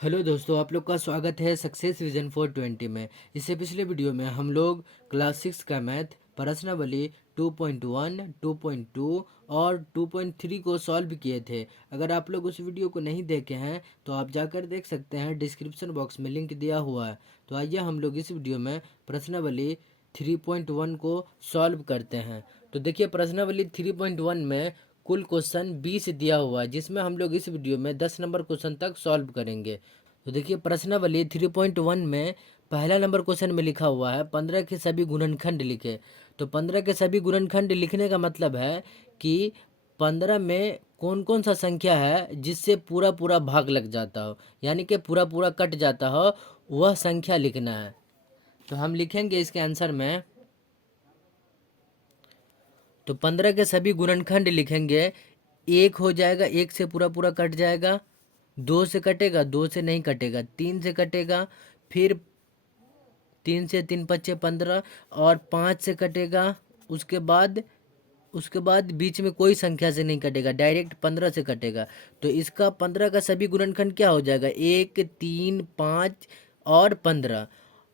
Hello दोस्तों, आप लोग का स्वागत है सक्सेस विजन 420 में। इससे पिछले वीडियो में हम लोग क्लास 6 का मैथ प्रश्नावली 2.1, 2.2 और 2.3 को सॉल्व किए थे। अगर आप लोग उस वीडियो को नहीं देखे हैं तो आप जाकर देख सकते हैं, डिस्क्रिप्शन बॉक्स में लिंक दिया हुआ है। तो आइए हम लोग इस वीडियो में प्रश्नावली 3.1 को सॉल्व करते हैं। तो देखिए, प्रश्नावली 3.1 में कुल क्वेश्चन 20 दिया हुआ है, जिसमें हम लोग इस वीडियो में 10 नंबर क्वेश्चन तक सॉल्व करेंगे। तो देखिए, प्रश्नावली 3.1 में पहला नंबर क्वेश्चन में लिखा हुआ है 15 के सभी गुणनखंड लिखे। तो 15 के सभी गुणनखंड लिखने का मतलब है कि 15 में कौन कौन सा संख्या है जिससे पूरा पूरा भाग लग जाता हो, यानी कि पूरा पूरा कट जाता हो, वह संख्या लिखना है। तो हम लिखेंगे इसके आंसर में, तो 15 के सभी गुणनखंड लिखेंगे। एक हो जाएगा, एक से पूरा पूरा कट जाएगा। दो से कटेगा, दो से नहीं कटेगा। तीन से कटेगा, फिर तीन से, तीन पच्चे 15, और पाँच से कटेगा। उसके बाद बीच में कोई संख्या से नहीं कटेगा, डायरेक्ट 15 से कटेगा। तो इसका 15 का सभी गुणनखंड क्या हो जाएगा? 1, 3, 5 और 15।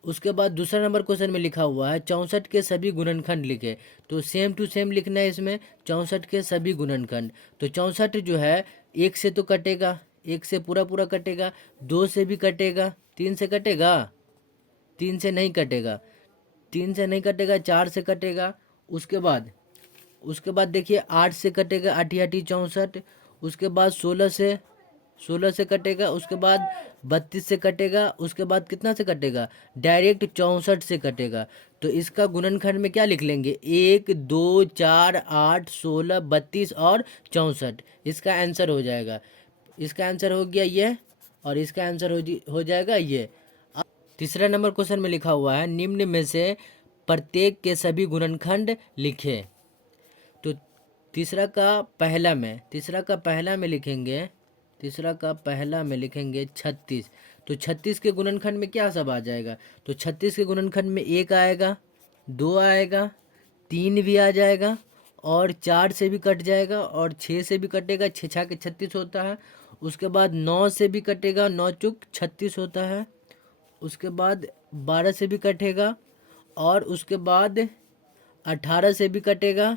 उसके बाद दूसरा नंबर क्वेश्चन में लिखा हुआ है 64 के सभी गुणनखंड लिखे। तो सेम टू सेम लिखना है इसमें, 64 के सभी गुणनखंड। तो 64 जो है, एक से तो कटेगा, एक से पूरा पूरा कटेगा। दो से भी कटेगा। तीन से कटेगा, तीन से नहीं कटेगा, तीन से नहीं कटेगा। चार से कटेगा। उसके बाद देखिए, आठ से कटेगा, आठी आठी 64। उसके बाद 16 से कटेगा। उसके बाद 32 से कटेगा। उसके बाद कितना से कटेगा? डायरेक्ट 64 से कटेगा। तो इसका गुणनखंड में क्या लिख लेंगे? 1, 2, 4, 8, 16, 32 और 64। इसका आंसर हो जाएगा, इसका आंसर हो गया ये, और इसका आंसर हो जाएगा ये। तीसरा नंबर क्वेश्चन में लिखा हुआ है निम्न में से प्रत्येक के सभी गुणनखंड लिखें। तो तीसरा का पहला में लिखेंगे, 36। तो 36 के गुणनखंड में क्या सब आ जाएगा? तो 36 के गुणनखंड में एक आएगा, दो आएगा, तीन भी आ जाएगा, और चार से भी कट जाएगा, और छः से भी कटेगा, छः छः के 36 होता है। उसके बाद नौ से भी कटेगा, नौ चुक 36 होता है। उसके बाद 12 से भी कटेगा, और उसके बाद 18 से भी कटेगा,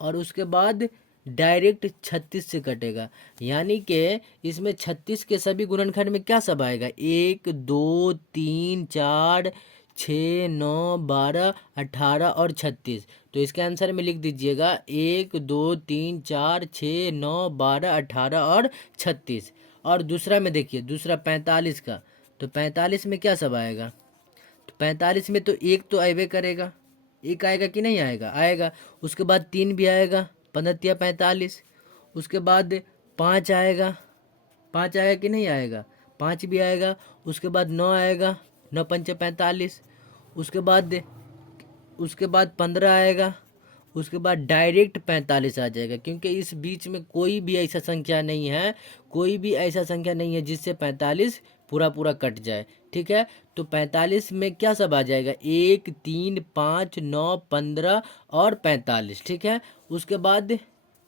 और उसके बाद डायरेक्ट 36 से कटेगा। यानी कि इसमें 36 के सभी गुणनखंड में क्या सब आएगा? 1, 2, 3, 4, 6, 9, 12, 18 और 36। तो इसके आंसर में लिख दीजिएगा 1, 2, 3, 4, 6, 9, 12, 18 और 36। और दूसरा में देखिए, दूसरा 45 का। तो 45 में क्या सब आएगा? तो 45 में तो एक तो आएबे करेगा, एक आएगा कि नहीं आएगा? आएगा। उसके बाद तीन भी आएगा, 15 45। उसके बाद पाँच आएगा, पाँच आएगा कि नहीं आएगा? पाँच भी आएगा। उसके बाद नौ आएगा, नौ पंचे 45। उसके बाद 15 आएगा। उसके बाद डायरेक्ट 45 आ जाएगा, क्योंकि इस बीच में कोई भी ऐसा संख्या नहीं है, कोई भी ऐसा संख्या नहीं है जिससे 45 पूरा पूरा कट जाए। ठीक है, तो 45 में क्या सब आ जाएगा? 1, 3, 5, 9, 15 और 45। ठीक है। उसके बाद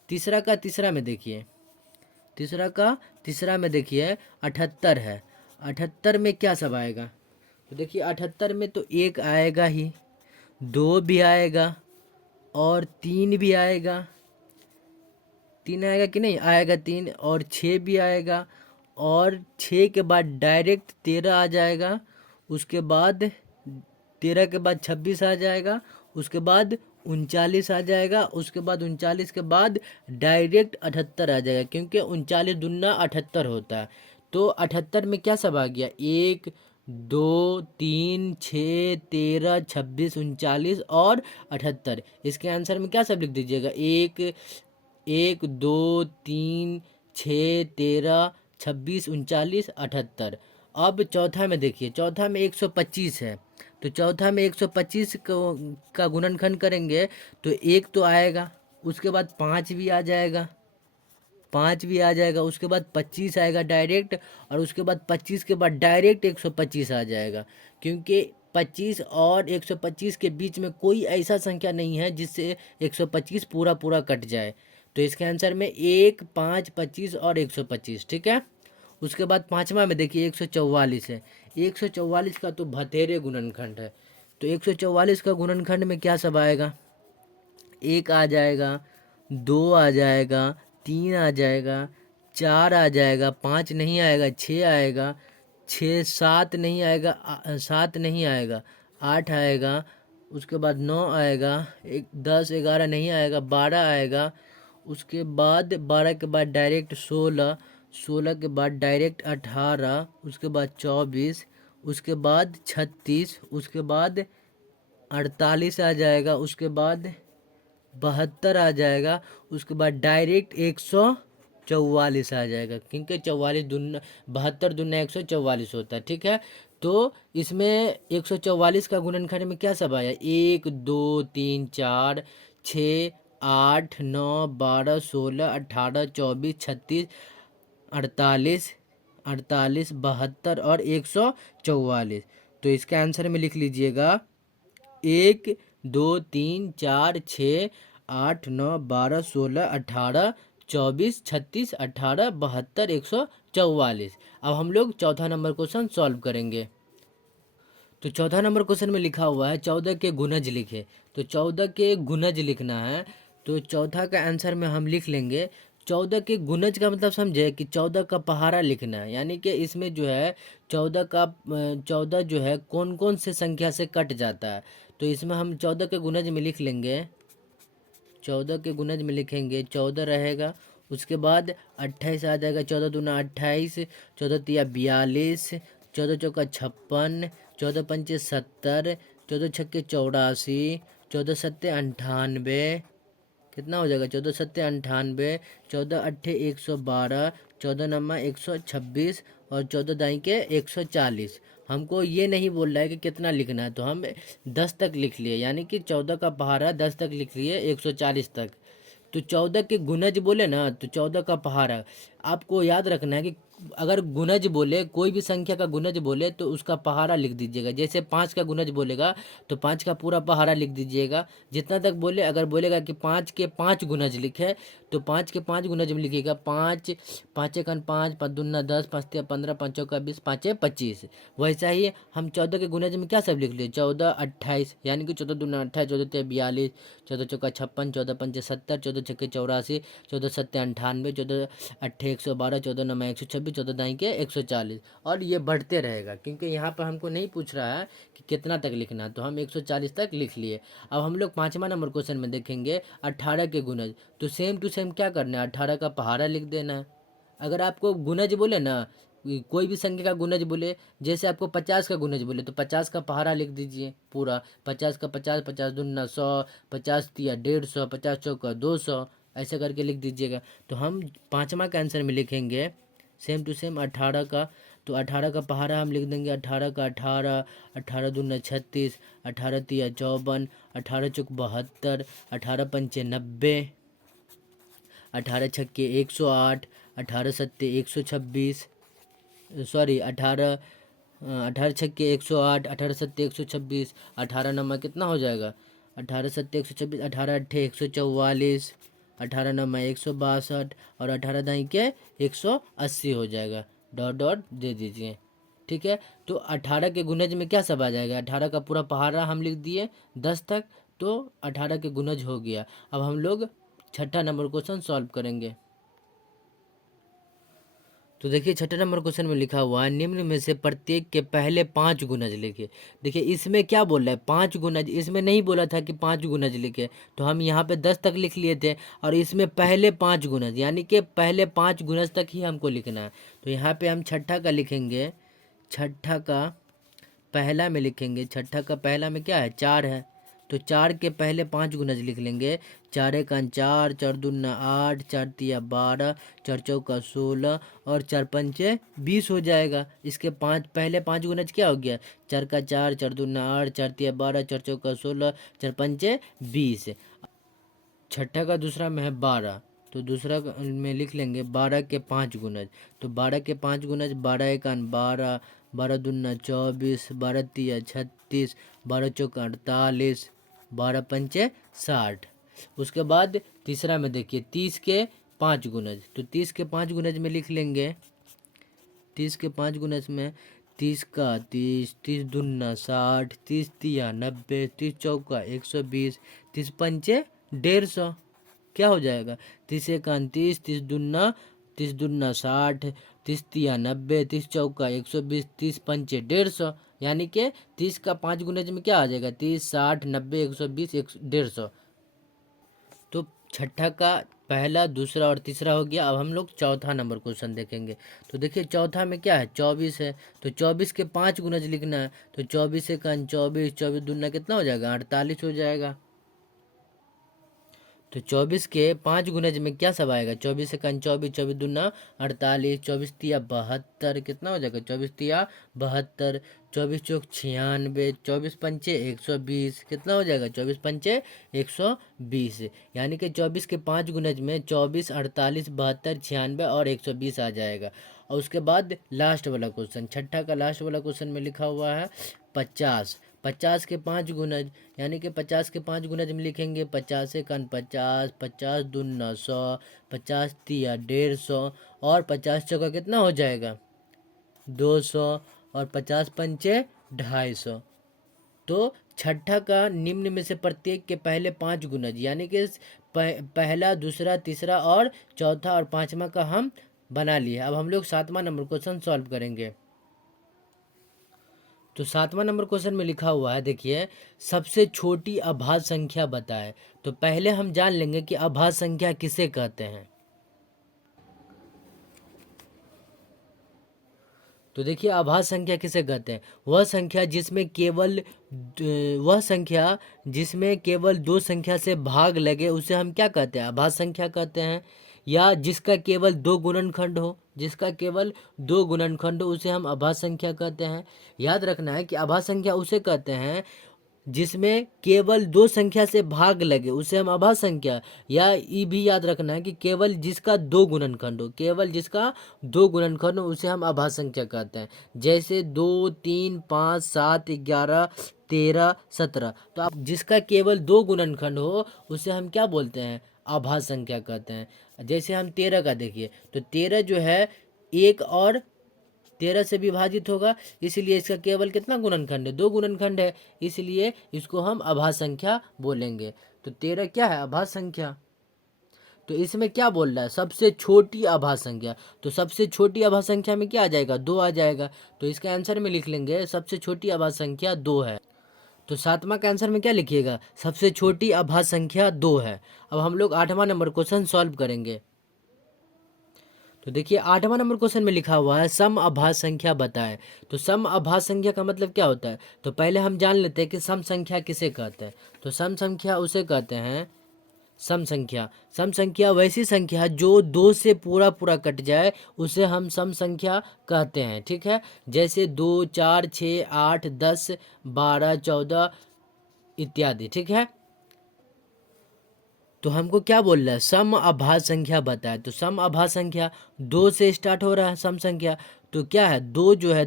तीसरा में देखिए 78 है। 78 में क्या सब आएगा? तो देखिए, 78 में तो एक आएगा ही, दो भी आएगा, और तीन भी आएगा। तीन आएगा कि नहीं आएगा? तीन और छः भी आएगा, और छः के बाद डायरेक्ट 13 आ जाएगा। उसके बाद 13 के बाद 26 आ जाएगा। उसके बाद 39 आ जाएगा। उसके बाद 39 के बाद डायरेक्ट 78 आ जाएगा, क्योंकि 39 दूना 78 होता है। तो 78 में क्या सब आ गया? 1, 2, 3, 6, 13, 26, 39 और 78। इसके आंसर में क्या सब लिख दीजिएगा? एक, 1, 2, 3, 6, 13, 26, 39, 78। अब चौथा में देखिए, चौथा में 125 है। तो चौथा में 125 का गुणनखंड करेंगे तो एक तो आएगा। उसके बाद पाँच भी आ जाएगा, पाँच भी आ जाएगा। उसके बाद 25 आएगा डायरेक्ट, और उसके बाद 25 के बाद डायरेक्ट 125 आ जाएगा, क्योंकि 25 और 125 के बीच में कोई ऐसा संख्या नहीं है जिससे 125 पूरा पूरा कट जाए। तो इसके आंसर में 1, 5, 25 और 125। ठीक है। उसके बाद पाँचवा में देखिए 144 है। 144 का तो भतेरे गुणनखंड है। तो 144 का गुणनखंड में क्या सब आएगा? 1 आ जाएगा, 2 आ जाएगा, 3 आ जाएगा, 4 आ जाएगा, 5 नहीं आएगा, 6 आएगा, 6 7 नहीं आएगा, 7 नहीं आएगा, 8 आएगा, उसके बाद 9 आएगा, 10 11 नहीं आएगा, 12 आएगा, उसके बाद 12 के बाद डायरेक्ट 16, 16 के बाद डायरेक्ट 18, उसके बाद 24, उसके बाद 36, उसके बाद 48 आ जाएगा, उसके बाद 72 आ जाएगा, उसके बाद डायरेक्ट 144 आ जाएगा, क्योंकि 44 दूना 72 दूना 144 होता है। ठीक है, तो इसमें 144 का गुणनखंड में क्या सब आया? 1 2 3 4 6 8 9 12 16 18 24 36 48 48 72 और 144। तो इसका आंसर में लिख लीजिएगा 1 2 3 4 6 8 9 12 16 18 24 36 18 72 144। अब हम लोग चौथा नंबर क्वेश्चन सॉल्व करेंगे। तो चौथा नंबर क्वेश्चन में लिखा हुआ है 14 के गुणज लिखे। तो 14 के गुणज लिखना है। तो चौथा का आंसर में हम लिख लेंगे 14 के गुणज का मतलब समझे कि 14 का पहाड़ा लिखना है, यानी कि इसमें जो है 14 जो है कौन कौन से संख्या से कट जाता है। तो इसमें हम 14 के गुणज में लिख लेंगे, 14 के गुणज में लिखेंगे 14 रहेगा, उसके बाद 28 आ जाएगा, 14 दूना 28, 14 तिया 42, 14 चौका 56, 14 पंचे 70, 14 छक्के 84, 14 सत्ते 98, कितना हो जाएगा? 14 सत्ते 98, 14 अट्ठे 112, 14 नमा 126 और 14 दाई के 140। हमको ये नहीं बोल रहा है कि कितना लिखना है, तो हम 10 तक लिख लिए, यानी कि 14 का पहाड़ा 10 तक लिख लिए 140 तक। तो 14 के गुणज बोले ना, तो 14 का पहाड़ा आपको याद रखना है कि अगर गुणज बोले, कोई भी संख्या का गुणज बोले तो उसका पहाड़ा लिख दीजिएगा। जैसे 5 का गुणज बोलेगा तो 5 का पूरा पहाड़ा लिख दीजिएगा, जितना तक बोले। अगर बोलेगा कि 5 के 5 गुणज लिखे तो 5 के 5 गुणज में लिखिएगा 5, 5 एकन 5, 5 दूना 10, 5 तिया 15, 5 चौका 20, 5 25। वैसा ही हम 14 के गुणज में क्या सब लिख लिए? 14 28, यानी कि 14 दूना 28, 14 तिया 42, 14 चौका 56, 14 पंचे 70, 14 छक्के 84, 14 सत्ते 98, 14 अट्ठे 112, 14 नमा 126, 14 दाई के 140। और ये बढ़ते रहेगा, क्योंकि यहाँ पर हमको नहीं पूछ रहा है कि कितना तक लिखना, तो हम 140 तक लिख लिए। अब हम लोग पाँचवा नंबर क्वेश्चन में देखेंगे 18 के गुणज। तो सेम टू सेम क्या करना है? 18 का पहाड़ा लिख देना है। अगर आपको गुणज बोले ना, कोई भी संख्या का गुणज बोले, जैसे आपको 50 का गुणज बोले तो 50 का पहाड़ा लिख दीजिए पूरा। 50 का 50, 50 दूना 100, 50 तिया 150, 50 चौका 200, ऐसे करके लिख दीजिएगा। तो हम पाँचवा का आंसर में लिखेंगे सेम टू सेम 18 का। तो 18 का पहाड़ा हम लिख देंगे 18 का 18, 18 दूना 36, 18 तिया 54, 18 चौक 72, 18 पंचे 90, 18 छक्के 108, 18 सत्ते 126, सॉरी 18 18 छक्के 108, 18 सत्ते 126, 18 नमा कितना हो जाएगा? 18 सत्ते 126, 18 अट्ठे 144, 18 नमा 162 और 18 दाई के 180 हो जाएगा। डॉट डॉट दे दीजिए। ठीक है, तो 18 के गुणज में क्या सब आ जाएगा? 18 का पूरा पहाड़ा हम लिख दिए 10 तक, तो 18 के गुणज हो गया। अब हम लोग छठा नंबर क्वेश्चन सॉल्व करेंगे। तो देखिए छठे नंबर क्वेश्चन में लिखा हुआ है निम्न में से प्रत्येक के पहले 5 गुणज लिखे। देखिए इसमें क्या बोल रहा है? 5 गुणज। इसमें नहीं बोला था कि 5 गुणज लिखे, तो हम यहाँ पे 10 तक लिख लिए थे, और इसमें पहले 5 गुणज, यानी कि पहले 5 गुणज तक ही हमको लिखना है। तो यहाँ पे हम छठा का लिखेंगे, छठा का पहला में लिखेंगे। छठा का पहला में क्या है? 4 है, तो 4 के पहले 5 गुणज लिख लेंगे। 4 एकन 4, 4 दूना 8, 4 तिया 12, 4 चौका 16 और 4 पंचे 20 हो जाएगा। इसके पहले 5 गुणज क्या हो गया? 4 का 4, 4 दूना 8, 4 तिया 12, 4 चौका 16, 4 पंचे 20। छठा का दूसरा में है 12, तो दूसरा में लिख लेंगे 12 के 5 गुणज। तो 12 के 5 गुणज 12 एकन 12, 12 दूना 24, 12 तिया 36, 12 चौका 48, 12 पंचे 60। उसके बाद तीसरा में देखिए 30 के 5 गुणज। तो 30 के 5 गुणज में लिख लेंगे 30 के 5 गुना इसमें 30 का 30, 30 दूना 60, 30 तिया 90, 30 चौका 120, 30 पंचे 150। क्या हो जाएगा? 30 एका 30, 30 दूना 60, 30 तिया 90, 30 चौका 120, 30 पंचे 150। यानी कि 30 का 5 गुना में क्या आ जाएगा? 30, 60, 90, 120, 150। तो छठा का पहला, दूसरा और तीसरा हो गया। अब हम लोग चौथा नंबर क्वेश्चन देखेंगे। तो देखिए चौथा में क्या है? 24 है। तो 24 के 5 गुनज लिखना है। तो 24 से 24, 24 दूना कितना हो जाएगा? 48 हो जाएगा। तो 24 के 5 गुनज में क्या सब आएगा? 24 से 24, 24 दूना 48, 24 तिया 72, कितना हो जाएगा? 24 तिया 72, 24 चौक 96, 24 पंचे 120, कितना हो जाएगा? 24 पंचे 120। यानी कि 24 के 5 गुनज में 24, 48, 72, 96 और 120 आ जाएगा। और उसके बाद लास्ट वाला क्वेश्चन, छठा का लास्ट वाला क्वेश्चन में लिखा हुआ है 50। 50 के 5 गुनज, यानी कि 50 के 5 गुनज में लिखेंगे 50 से 50, 50 दूना 100, 50 तिया 150 और 50 चौका कितना हो जाएगा? 200 और 50 पंचे 250। तो छठा का निम्न में से प्रत्येक के पहले 5 गुनज, यानी कि पहला, दूसरा, तीसरा और चौथा और पांचवा का हम बना लिए। अब हम लोग 7वां नंबर क्वेश्चन सॉल्व करेंगे। तो 7वां नंबर क्वेश्चन में लिखा हुआ है, देखिए, सबसे छोटी अभाज्य संख्या बताएं। तो पहले हम जान लेंगे कि अभाज्य संख्या किसे कहते हैं। तो देखिए अभाज्य संख्या किसे कहते हैं? वह संख्या जिसमें केवल दो संख्या से भाग लगे उसे हम क्या कहते हैं? अभाज्य संख्या कहते हैं। या जिसका केवल दो गुणनखंड हो, उसे हम अभाज्य संख्या कहते हैं। याद रखना है कि अभाज्य संख्या उसे कहते हैं जिसमें केवल दो संख्या से भाग लगे उसे हम अभाज्य संख्या, या ये भी याद रखना है कि केवल जिसका दो गुणनखंड हो, उसे हम अभाज्य संख्या कहते हैं। जैसे 2, 3, 5, 7, 11, 13, 17। तो आप जिसका केवल दो गुणनखंड हो उसे हम क्या बोलते हैं? अभाज्य संख्या कहते हैं। जैसे हम 13 का देखिए, तो 13 जो है एक और 13 से विभाजित होगा, इसलिए इसका केवल कितना गुणनखंड है? दो गुणनखंड है, इसलिए इसको हम अभाज्य संख्या बोलेंगे। तो 13 क्या है? अभाज्य संख्या। तो इसमें क्या बोल रहा है? सबसे छोटी अभाज्य संख्या। तो सबसे छोटी अभाज्य संख्या में क्या आ जाएगा? 2 आ जाएगा। तो इसका आंसर में लिख लेंगे सबसे छोटी अभाज्य संख्या 2 है। तो 7वां का आंसर में क्या लिखिएगा? सबसे छोटी अभाज्य संख्या 2 है। अब हम लोग 8वां नंबर क्वेश्चन सॉल्व करेंगे। तो देखिए 8वां नंबर क्वेश्चन में लिखा हुआ है सम अभाज्य संख्या बताएं। तो सम अभाज्य संख्या का मतलब क्या होता है? तो पहले हम जान लेते हैं कि सम संख्या किसे कहते हैं। तो सम संख्या उसे कहते हैं, सम संख्या वैसी संख्या जो दो से पूरा पूरा कट जाए उसे हम सम संख्या कहते हैं। ठीक है, जैसे 2, 4, 6, 8, 10, 12, 14 इत्यादि। ठीक है, तो हमको क्या बोल रहा है? सम अभाज्य संख्या बताए। तो सम अभाज्य संख्या 2 से स्टार्ट हो रहा है सम संख्या। तो क्या है? 2 जो है,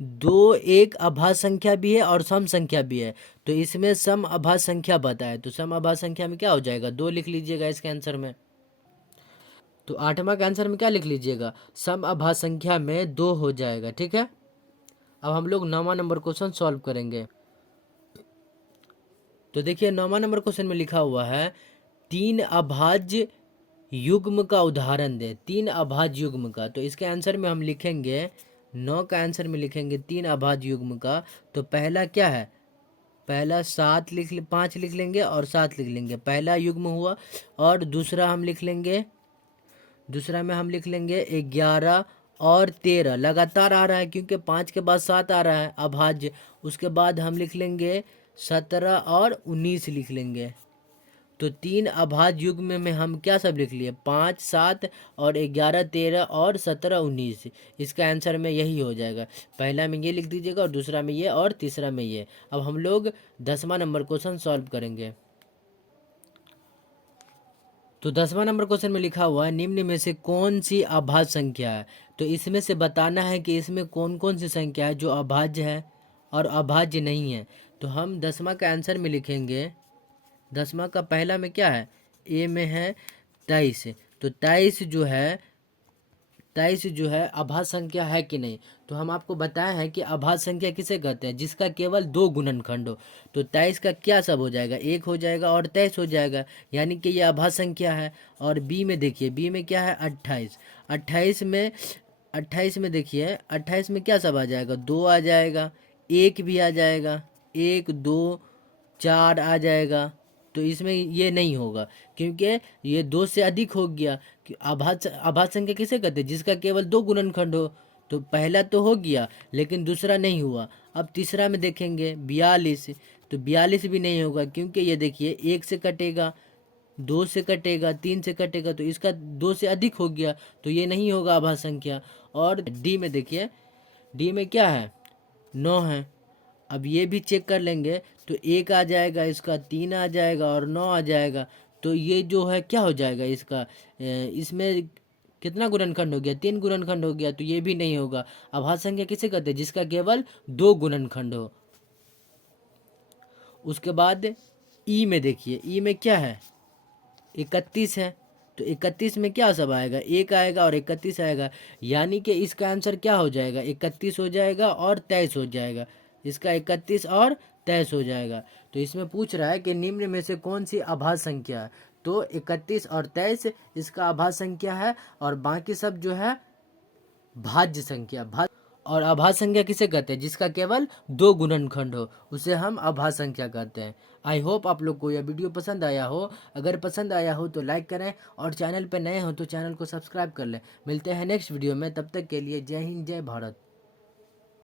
दो एक अभाज्य संख्या भी है और सम संख्या भी है। तो इसमें सम अभाज्य संख्या बताए। तो सम अभाज्य संख्या में क्या हो जाएगा? 2 लिख लीजिएगा इसके आंसर में। तो 8वां के आंसर में क्या लिख लीजिएगा? सम अभाज्य संख्या में 2 हो जाएगा। ठीक है, अब हम लोग 9वां नंबर क्वेश्चन सॉल्व करेंगे। तो देखिए 9वां नंबर क्वेश्चन में लिखा हुआ है 3 अभाज्य युग्म का उदाहरण दे। 3 अभाज्य युग्म का। तो इसके आंसर में हम लिखेंगे, 9 का आंसर में लिखेंगे 3 अभाज्य युग्म का। तो पहला क्या है? पहला 5 लिख लेंगे और 7 लिख लेंगे, पहला युग्म हुआ। और दूसरा में हम लिख लेंगे 11 और 13, लगातार आ रहा है क्योंकि 5 के बाद 7 आ रहा है अभाज्य। उसके बाद हम लिख लेंगे 17 और 19 लिख लेंगे। तो 3 अभाज्य युग्म में हम क्या सब लिख लिए? 5, 7 और 11, 13 और 17, 19। इसका आंसर में यही हो जाएगा। पहला में ये लिख दीजिएगा और दूसरा में ये और तीसरा में ये। अब हम लोग 10वां नंबर क्वेश्चन सॉल्व करेंगे। तो 10वां नंबर क्वेश्चन में लिखा हुआ है निम्न में से कौन सी अभाज्य संख्या है? तो इसमें से बताना है कि इसमें कौन कौन सी संख्या है जो अभाज्य है और अभाज्य नहीं है। तो हम 10वां का आंसर में लिखेंगे, 10वां का पहला में क्या है? ए में है 23। तो 23 जो है 23 जो है अभाज्य संख्या है कि नहीं। तो हम आपको बताए हैं कि अभाज्य संख्या किसे कहते हैं, जिसका केवल 2 गुणनखंड हो। तो 23 का क्या सब हो जाएगा, 1 हो जाएगा और 23 हो जाएगा, यानी कि ये अभाज्य संख्या है। और बी में देखिए, बी में क्या है 28। 28 में देखिए, 28 में क्या सब आ जाएगा, 2 आ जाएगा, 1 भी आ जाएगा, 1 2 4 आ जाएगा। तो इसमें ये नहीं होगा, क्योंकि ये 2 से अधिक हो गया। कि अभाज्य संख्या किसे कहते हैं, जिसका केवल 2 गुणनखंड हो। तो पहला तो हो गया, लेकिन दूसरा नहीं हुआ। अब तीसरा में देखेंगे 42। तो 42 भी नहीं होगा, क्योंकि ये देखिए 1 से कटेगा, 2 से कटेगा, 3 से कटेगा, तो इसका 2 से अधिक हो गया, तो ये नहीं होगा अभाज्य संख्या। और डी में देखिए, डी में क्या है 9 है। अब ये भी चेक कर लेंगे, तो 1 आ जाएगा, इसका 3 आ जाएगा और 9 आ जाएगा। तो ये जो है क्या हो जाएगा इसका, इसमें कितना गुणनखंड हो गया, 3 गुणनखंड हो गया, तो ये भी नहीं होगा। अभाज्य संख्या किसे कहते हैं, जिसका केवल 2 गुणनखंड हो। उसके बाद ई में देखिए, ई में क्या है 31 है। तो 31 में क्या सब आएगा, 1 आएगा और 31 आएगा, यानी कि इसका आंसर क्या हो जाएगा, 31 हो जाएगा और 23 हो जाएगा। इसका 31 और 23 हो जाएगा। तो इसमें पूछ रहा है कि निम्न में से कौन सी अभाज्य संख्या है। तो 31 और 23 इसका अभाज्य संख्या है, और बाकी सब जो है भाज्य संख्या। और अभाज्य संख्या किसे कहते हैं, जिसका केवल 2 गुणनखंड हो, उसे हम अभाज्य संख्या कहते हैं। आई होप आप लोग को यह वीडियो पसंद आया हो। अगर पसंद आया हो तो लाइक करें, और चैनल पर नए हो तो चैनल को सब्सक्राइब कर लें। मिलते हैं नेक्स्ट वीडियो में, तब तक के लिए जय हिंद जय भारत।